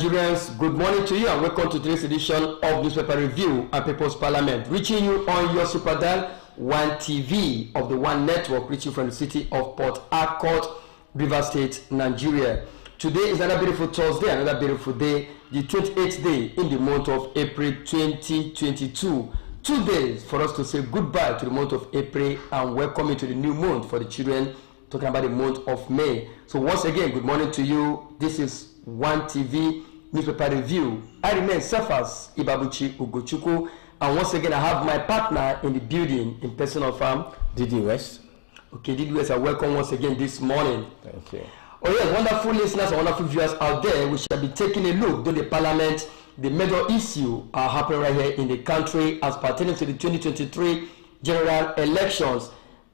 Nigerians, good morning to you and welcome to today's edition of Newspaper Review and People's Parliament. Reaching you on your super dial, OneTV of the One Network, reaching from the city of Port Harcourt, Rivers State, Nigeria. Today is another beautiful Thursday, another beautiful day, the 28th day in the month of April 2022. 2 days for us to say goodbye to the month of April and welcome into the new month for the children, talking about the month of May. So once again, good morning to you. This is OneTV Newspaper Review. I remain Cephas Ibabuchi Ugochukwu, and once again I have my partner in the building in person of Didi West. Okay, Didi West, I welcome once again this morning. Thank you. Oh yes, wonderful listeners and wonderful viewers out there, we shall be taking a look to the Parliament. The major issue are happening right here in the country as pertaining to the 2023 general elections.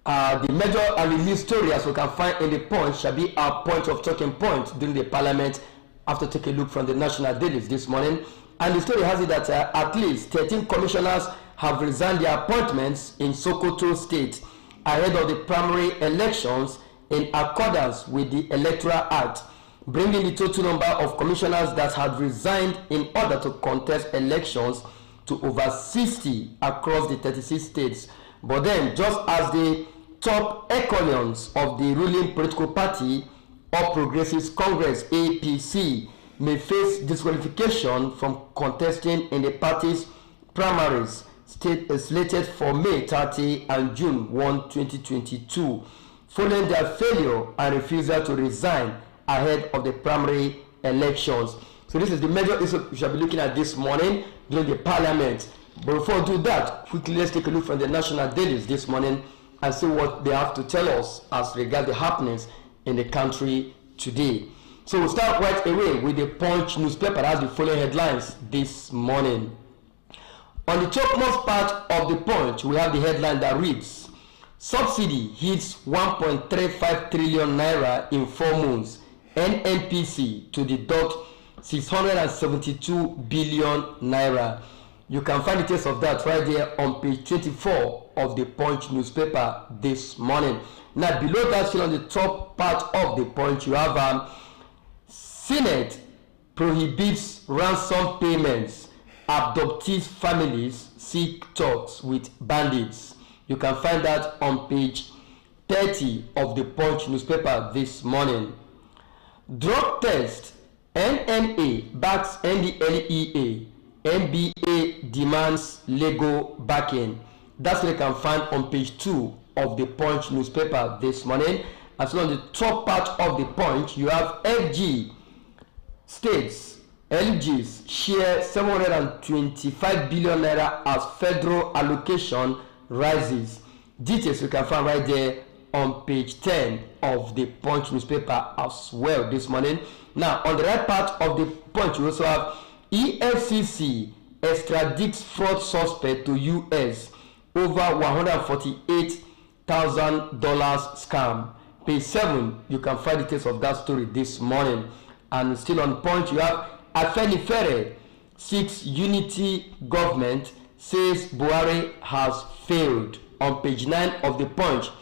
The major and the news story, as we can find in the Punch, shall be our point of talking point during the Parliament after taking a look from the national dailies this morning. And the story has it that at least 13 commissioners have resigned their appointments in Sokoto State ahead of the primary elections in accordance with the Electoral Act, bringing the total number of commissioners that had resigned in order to contest elections to over 60 across the 36 states. But then, just as the top echelons of the ruling political party, All Progressives Congress (APC), may face disqualification from contesting in the party's primaries slated for May 30 and June 1, 2022, following their failure and refusal to resign ahead of the primary elections. So this is the major issue we shall be looking at this morning during the Parliament. But before we do that, quickly let's take a look from the national dailies this morning and see what they have to tell us as regards the happenings in the country today. So we'll start right away with the Punch newspaper that has the following headlines this morning. On the topmost part of the Punch, we have the headline that reads, "Subsidy hits 1.35 trillion naira in 4 months. NNPC to deduct 672 billion naira." You can find details of that right there on page 24 of the Punch newspaper this morning. Now, below that, still on the top part of the Punch, you have Senate prohibits ransom payments. Abductees' families seek talks with bandits. You can find that on page 30 of the Punch newspaper this morning. Drug test. NMA backs NDLEA. NBA demands Lego backing. That's what you can find on page 2 of the Punch newspaper this morning. And so on the top part of the Punch, you have FG states LGs share 725 billion naira as federal allocation rises. Details you can find right there on page 10 of the Punch newspaper as well this morning. Now, on the right part of the Punch, you also have EFCC extradicts fraud suspect to US over $148,000 scam. Page 7, you can find details of that story this morning. And still on Punch, you have Afenifere seeks unity government, says Buhari has failed. On page 9 of the Punch,